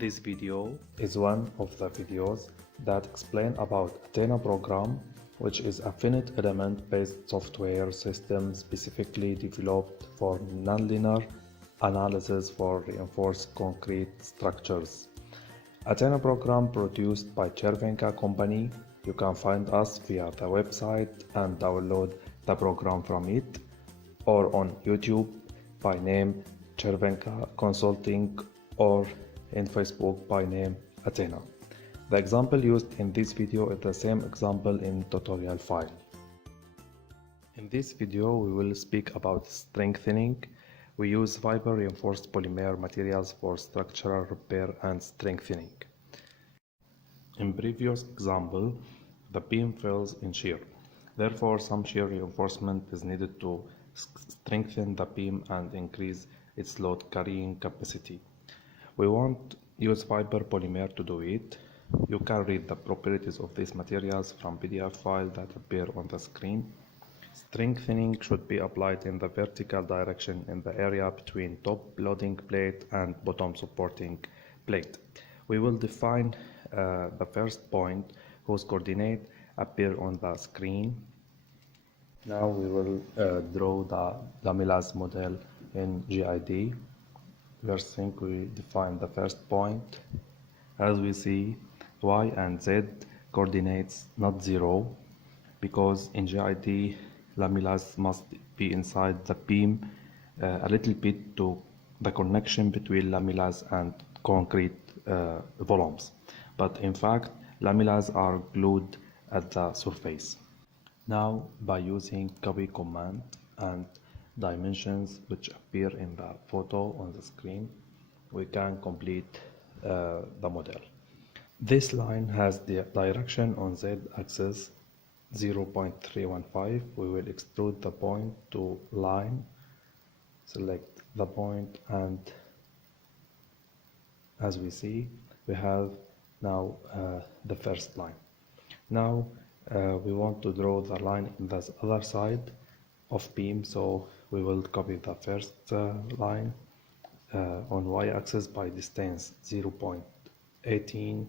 This video is one of the videos that explain about ATENA program, which is a finite element-based software system specifically developed for nonlinear analysis for reinforced concrete structures. ATENA program produced by Chervenka company. You can find us via the website and download the program from it, or on YouTube by name Chervenka Consulting, or in Facebook by name ATENA. The example used in this video is the same example in tutorial file. In this video we will speak about strengthening. We use fiber-reinforced polymer materials for structural repair and strengthening. In previous example, the beam fails in shear. Therefore, some shear reinforcement is needed to strengthen the beam and increase its load carrying capacity. We won't use fiber polymer to do it. You can read the properties of these materials from PDF file that appear on the screen. Strengthening should be applied in the vertical direction in the area between top loading plate and bottom supporting plate. We will define the first point whose coordinate appear on the screen. Now we will draw the Lamellas model in GiD. First thing, we define the first point. As we see, Y and Z coordinates not zero, because in GiD Lamellas must be inside the beam a little bit to the connection between Lamellas and concrete volumes. But in fact, Lamellas are glued at the surface. Now, by using copy command and dimensions which appear in the photo on the screen, we can complete the model. This line has the direction on Z axis 0.315. We will extrude the point to line, select the point, and as we see, we have now the first line. Now we want to draw the line in the other side of beam, so we will copy the first line on y-axis by distance 0.18,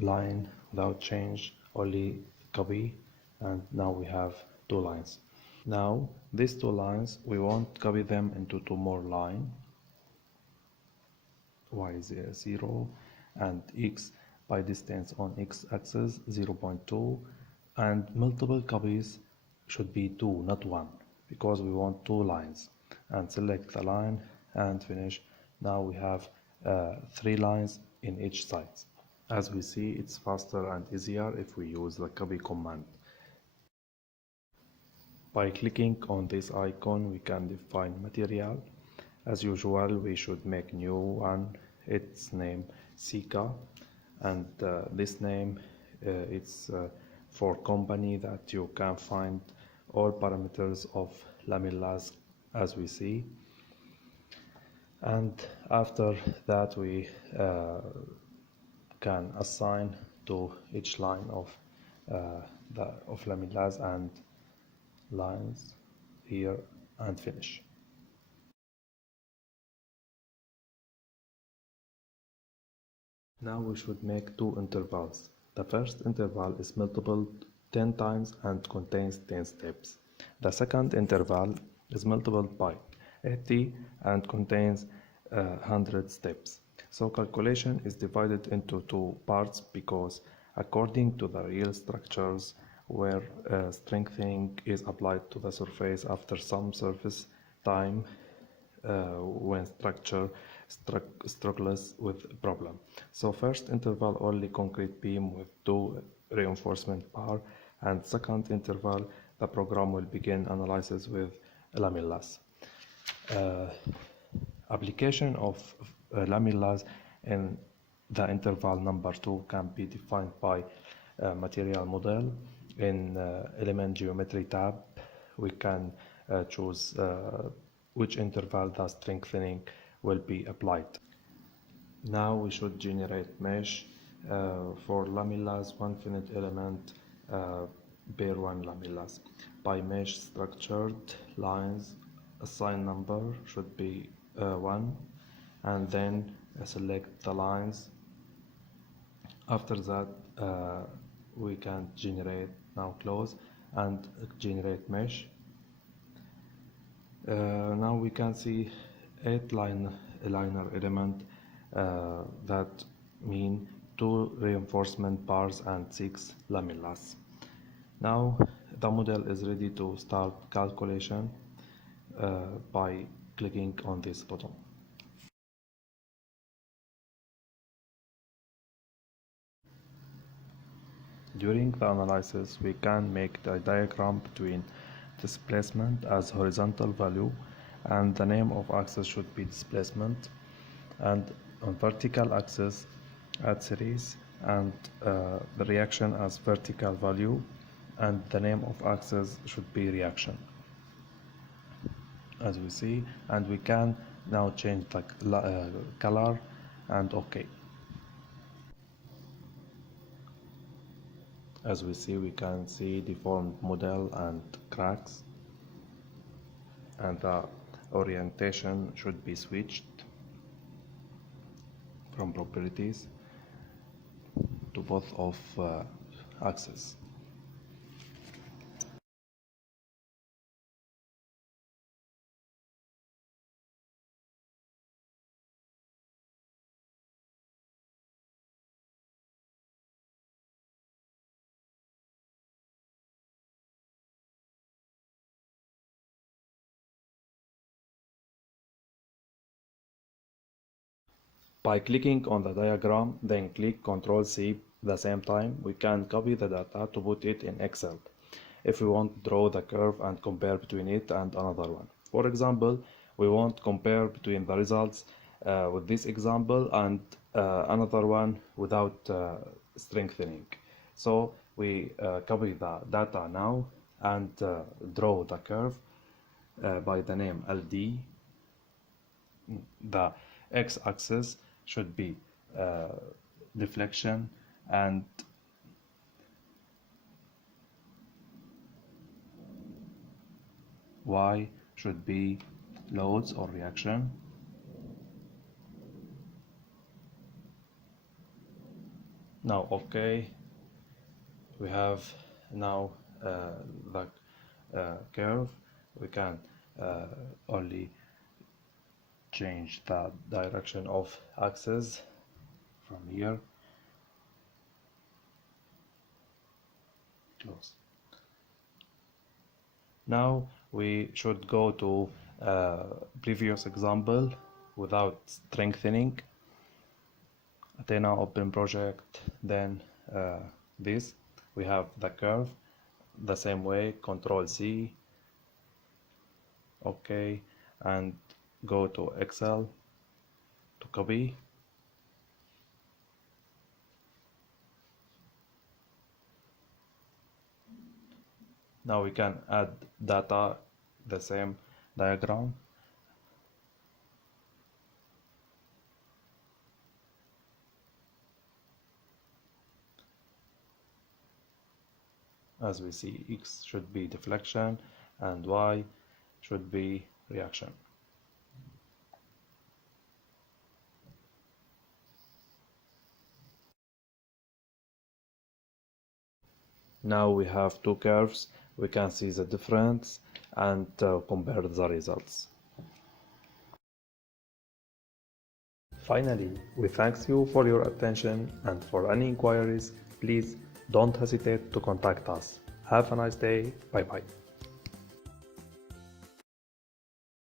line without change, only copy, and now we have two lines. Now these two lines we won't copy them into two more lines, y0 and x by distance on x-axis 0.2, and multiple copies should be 2, not 1, because we want two lines. And select the line and finish. Now we have 3 lines in each side. As we see, it's faster and easier if we use the copy command. By clicking on this icon, we can define material. As usual, we should make new one. Its name Sika, and this name it's for company that you can find all parameters of Lamellas as we see. And after that we can assign to each line of Lamellas and lines here and finish. Now we should make two intervals. The first interval is multiple 10 times and contains 10 steps. The second interval is multiplied by 80 and contains 100 steps. So calculation is divided into two parts, because according to the real structures where strengthening is applied to the surface after some surface time when structure struggles with problem. So first interval only concrete beam with 2 reinforcement bar, and second interval the program will begin analysis with Lamellas. Application of Lamellas in the interval number 2 can be defined by material model. In element geometry tab we can choose which interval the strengthening will be applied. Now we should generate mesh for Lamellas, one finite element bear one Lamellas. By mesh structured lines, assign number should be 1, and then select the lines. After that we can generate, now close and generate mesh. Now we can see 8 liner element that mean 2 reinforcement bars and 6 lamellas. Now the model is ready to start calculation by clicking on this button. During the analysis, we can make the diagram between displacement as horizontal value, and the name of axis should be displacement, and on vertical axis add series, and the reaction as vertical value, and the name of axis should be reaction, as we see. And we can now change the color and OK. As we see, we can see deformed model and cracks, and the orientation should be switched from properties to both of axes. By clicking on the diagram, then click Ctrl+C at the same time, we can copy the data to put it in Excel if we want to draw the curve and compare between it and another one. For example, we want to compare between the results with this example and another one without strengthening. So we copy the data now and draw the curve by the name LD. The x-axis should be deflection, and y should be loads or reaction. Now OK, we have now the curve. We can only change the direction of axis from here. Close. Now we should go to previous example without strengthening. ATENA open project, then this. We have the curve the same way, Ctrl+C, OK, and go to Excel to copy. Now we can add data, the same diagram. As we see, X should be deflection and Y should be reaction. Now we have two curves. We can see the difference and compare the results. Finally, we thank you for your attention, and for any inquiries, please don't hesitate to contact us. Have a nice day. Bye bye.